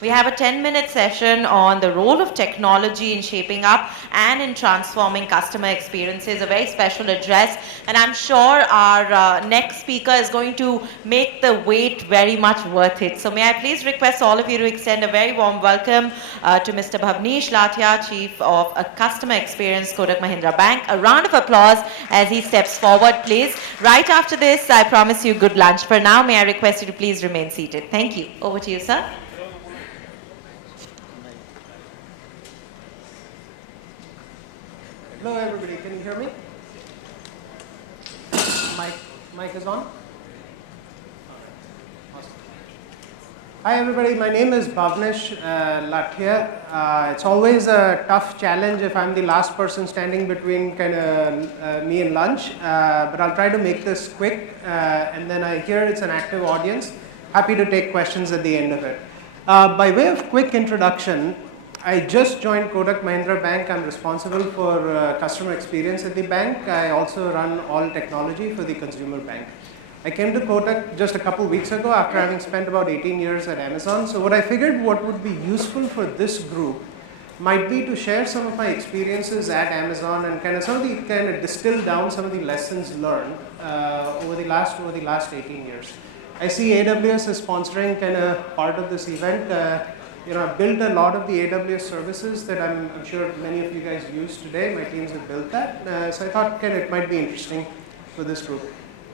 We have a 10-minute session on the role of technology in shaping up and in transforming customer experiences, a very special address. And I'm sure our next speaker is going to make the wait very much worth it. So may I please request all of you to extend a very warm welcome to Mr. Bhavnish Lathia, Chief of Customer Experience, Kotak Mahindra Bank. A round of applause as he steps forward, please. Right after this, I promise you good lunch. For now, may I request you to please remain seated. Thank you. Over to you, sir. Hello everybody, can you hear me? Mic is on? Awesome. Hi everybody, my name is Bhavnish Lathia. It's always a tough challenge if I'm the last person standing between me and lunch, but I'll try to make this quick, and then I hear it's an active audience. Happy to take questions at the end of it. By way of quick introduction, I just joined Kotak Mahindra Bank. I'm responsible for customer experience at the bank. I also run all technology for the consumer bank. I came to Kotak just a couple weeks ago after having spent about 18 years at Amazon. So what I figured what would be useful for this group might be to share some of my experiences at Amazon and distill down some of the lessons learned over the last 18 years. I see AWS is sponsoring part of this event. I've built a lot of the AWS services that I'm sure many of you guys use today. My teams have built that. So I thought it might be interesting for this group.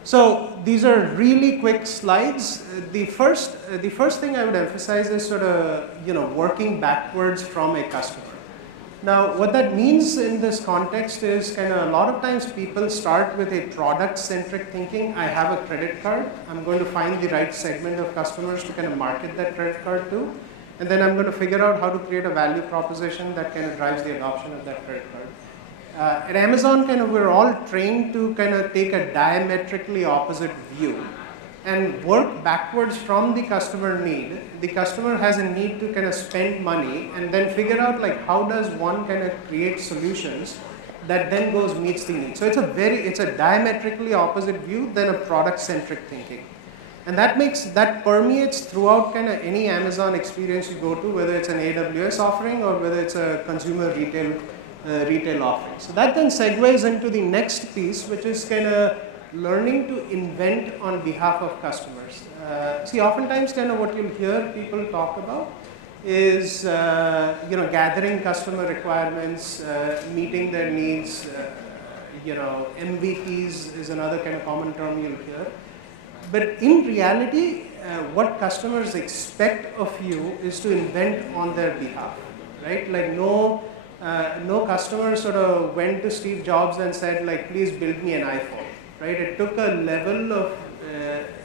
So these are really quick slides. The first thing I would emphasize is working backwards from a customer. Now, what that means in this context is a lot of times people start with a product-centric thinking. I have a credit card. I'm going to find the right segment of customers to market that credit card to. And then I'm going to figure out how to create a value proposition that drives the adoption of that credit card. At Amazon, we're all trained to take a diametrically opposite view and work backwards from the customer need. The customer has a need to spend money and then figure out how does one create solutions that then meets the need. So it's a diametrically opposite view than a product-centric thinking. And that permeates throughout any Amazon experience you go to, whether it's an AWS offering or whether it's a consumer retail offering. So that then segues into the next piece, which is learning to invent on behalf of customers. Oftentimes what you'll hear people talk about is gathering customer requirements, meeting their needs. MVPs is another common term you'll hear. But in reality, what customers expect of you is to invent on their behalf, right? No customer went to Steve Jobs and said, please build me an iPhone, right? It took a level of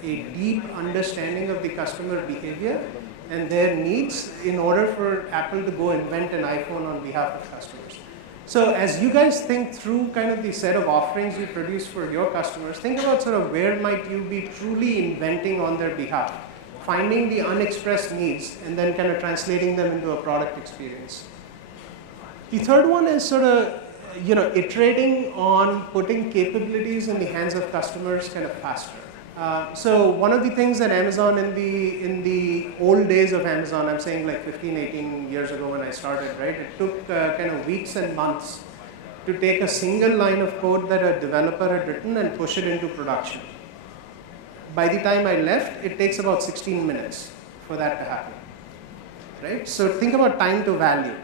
a deep understanding of the customer behavior and their needs in order for Apple to go invent an iPhone on behalf of customers. So as you guys think through the set of offerings you produce for your customers, think about where might you be truly inventing on their behalf, finding the unexpressed needs and then translating them into a product experience. The third one is iterating on putting capabilities in the hands of customers faster. So one of the things that Amazon in the old days of Amazon, I'm saying 15, 18 years ago when I started, right? It took weeks and months to take a single line of code that a developer had written and push it into production. By the time I left, it takes about 16 minutes for that to happen, right? So think about time to value,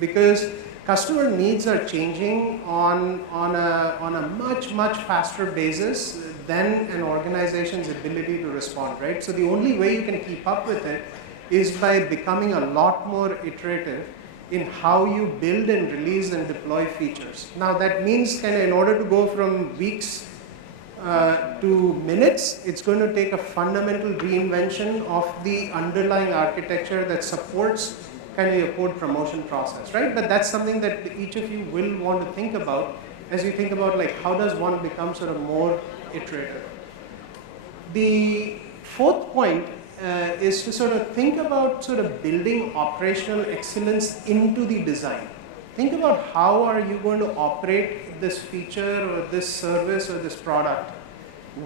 because customer needs are changing on a much faster basis than an organization's ability to respond, right? So the only way you can keep up with it is by becoming a lot more iterative in how you build and release and deploy features. Now that means in order to go from weeks to minutes, it's going to take a fundamental reinvention of the underlying architecture that supports your code promotion process, right? But that's something that each of you will want to think about as you think about how does one become more iterative. The fourth point is to think about building operational excellence into the design. Think about how are you going to operate this feature or this service or this product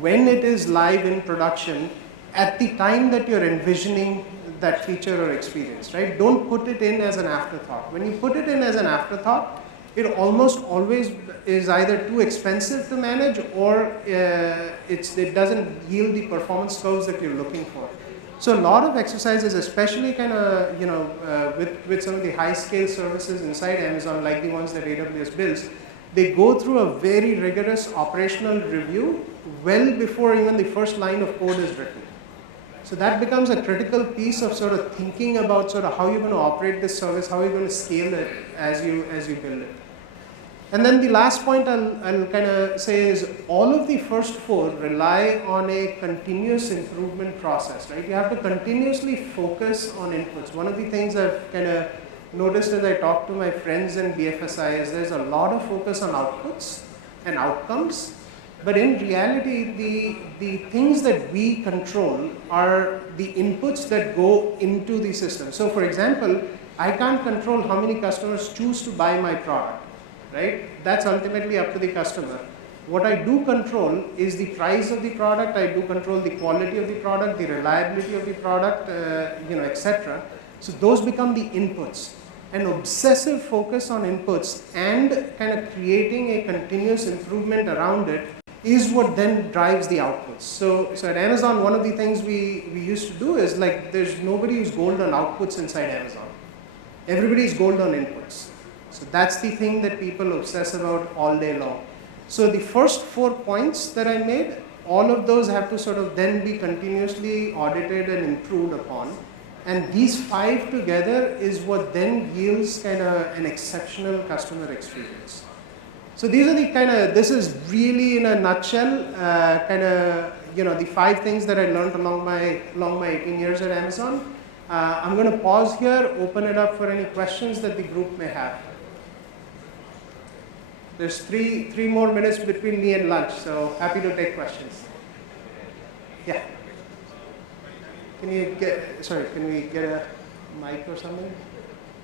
when it is live in production at the time that you're envisioning that feature or experience, right? Don't put it in as an afterthought. When you put it in as an afterthought, it almost always is either too expensive to manage or it doesn't yield the performance curves that you're looking for. So a lot of exercises, especially kind of, with some of the high scale services inside Amazon, like the ones that AWS builds, they go through a very rigorous operational review well before even the first line of code is written. So that becomes a critical piece of sort of thinking about sort of how you're going to operate this service, how you're going to scale it as you build it. And then the last point I'll kind of say is all of the first four rely on a continuous improvement process, right? You have to continuously focus on inputs. One of the things I've kind of noticed as I talk to my friends in BFSI is there's a lot of focus on outputs and outcomes, but in reality, the things that we control are the inputs that go into the system. So for example, I can't control how many customers choose to buy my product, right? That's ultimately up to the customer. What I do control is the price of the product, I do control the quality of the product, the reliability of the product, etc. So those become the inputs. An obsessive focus on inputs and kind of creating a continuous improvement around it is what then drives the outputs. So at Amazon, one of the things we used to do is like there's nobody who's gold on outputs inside Amazon. Everybody's gold on inputs. So that's the thing that people obsess about all day long. So the first 4 points that I made, all of those have to sort of then be continuously audited and improved upon. And these 5 together is what then yields kind of an exceptional customer experience. So these are the kind of, this is really in a nutshell, the 5 things that I learned along my 18 years at Amazon. I'm going to pause here, open it up for any questions that the group may have. There's three more minutes between me and lunch, so happy to take questions. Yeah. Can we get a mic or something?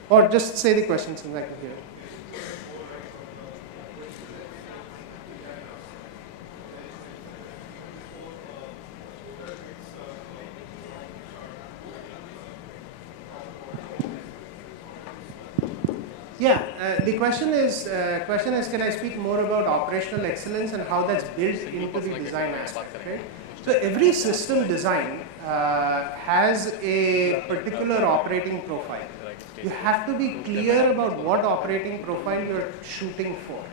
Or just say the question since I can hear it. Yeah, the question is, can I speak more about operational excellence and how that's built into the design aspect, right? So every system design has a particular operating profile. You have to be clear about what operating profile you're shooting for,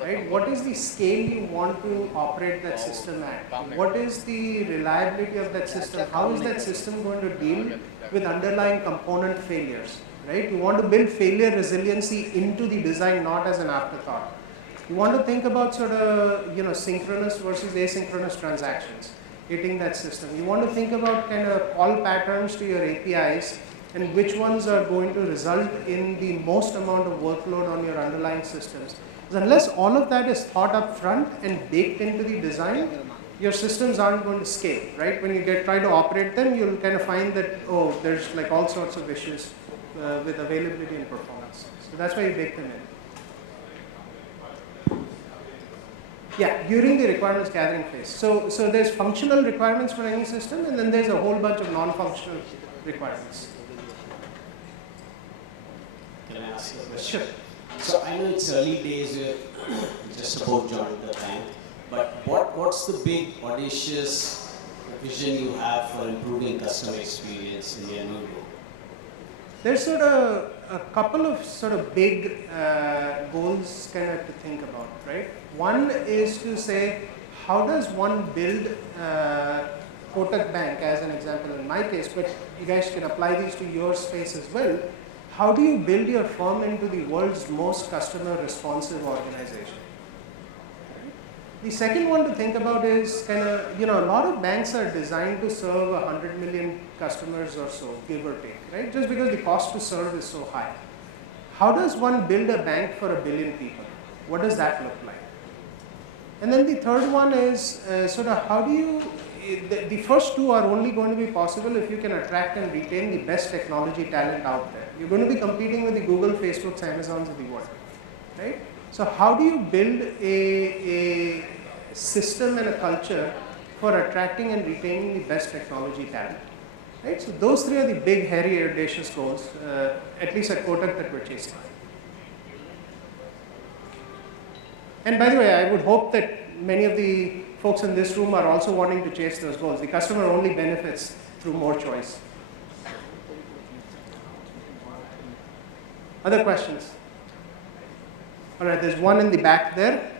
right? What is the scale you want to operate that system at? What is the reliability of that system? How is that system going to deal with underlying component failures? Right? You want to build failure resiliency into the design, not as an afterthought. You want to think about sort of, synchronous versus asynchronous transactions hitting that system. You want to think about kind of call patterns to your APIs and which ones are going to result in the most amount of workload on your underlying systems. Because unless all of that is thought up front and baked into the design, your systems aren't going to scale, right? When you try to operate them, you'll kind of find that, there's like all sorts of issues with availability and performance. So that's why you bake them in. Yeah, during the requirements gathering phase. So there's functional requirements for any system, and then there's a whole bunch of non-functional requirements. Can I ask you a question? Sure. So I know it's early days, you just about joined the bank, but what's the big audacious vision you have for improving customer experience in your new role? There's sort of a couple of sort of big goals kind of to think about, right? One is to say, how does one build Kotak Bank as an example in my case, but you guys can apply these to your space as well. How do you build your firm into the world's most customer responsive organization? The second one to think about is kind of, a lot of banks are designed to serve 100 million customers or so, give or take, right? Just because the cost to serve is so high. How does one build a bank for 1 billion people? What does that look like? And then the third one is sort of how do you, the first two are only going to be possible if you can attract and retain the best technology talent out there. You're going to be competing with the Google, Facebooks, Amazons of the world, right? So how do you build a system and a culture for attracting and retaining the best technology talent. Right? So those three are the big, hairy, audacious goals, at least at Kotak, that we're chasing. And by the way, I would hope that many of the folks in this room are also wanting to chase those goals. The customer only benefits through more choice. Other questions? All right, there's one in the back there.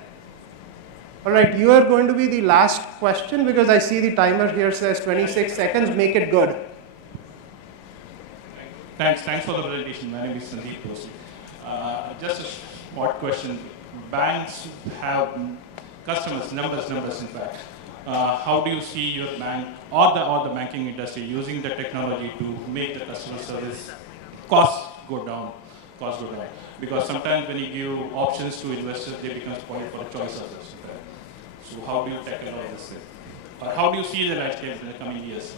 All right, you are going to be the last question because I see the timer here says 26 seconds. Make it good. Thanks for the presentation. My name is Sandeep Dosi. Just a short question. Banks have customers, numbers in fact. How do you see your bank or the banking industry using the technology to make the customer service costs go down? Because sometimes when you give options to investors, they become spoiled for the choice of this. So how do you tackle all this? Or how do you see the landscape in the coming years?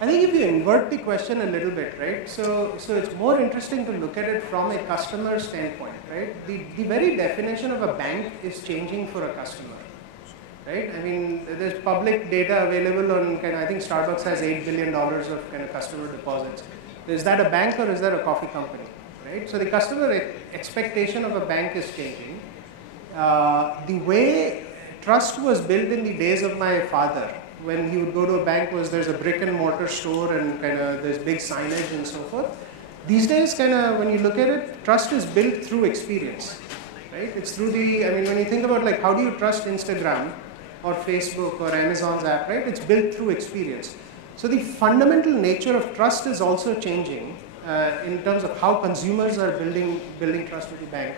I think if you invert the question a little bit, right? So it's more interesting to look at it from a customer standpoint, right? The very definition of a bank is changing for a customer, right? I mean, there's public data available on I think Starbucks has $8 billion of customer deposits. Is that a bank or is that a coffee company, right? So the customer expectation of a bank is changing. The way trust was built in the days of my father, when he would go to a bank, there's a brick and mortar store and there's big signage and so forth. These days, when you look at it, trust is built through experience, right? It's through when you think about how do you trust Instagram or Facebook or Amazon's app, right? It's built through experience. So the fundamental nature of trust is also changing in terms of how consumers are building trust with the bank.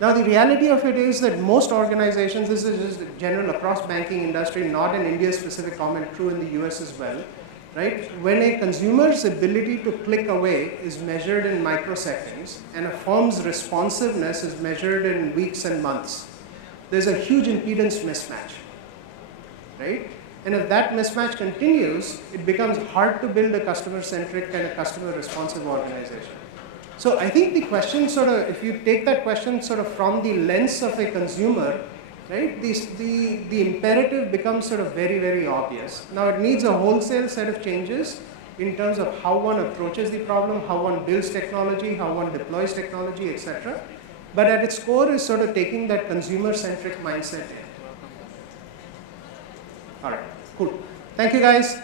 Now the reality of it is that most organizations, this is just general across banking industry, not an India specific comment, true in the US as well, right? When a consumer's ability to click away is measured in microseconds and a firm's responsiveness is measured in weeks and months, there's a huge impedance mismatch, right? And if that mismatch continues, it becomes hard to build a customer-centric customer-responsive organization. So I think the question if you take that question from the lens of a consumer, right, the imperative becomes very, very obvious. Now it needs a wholesale set of changes in terms of how one approaches the problem, how one builds technology, how one deploys technology, etc. But at its core is taking that consumer-centric mindset in. All right, cool. Thank you guys.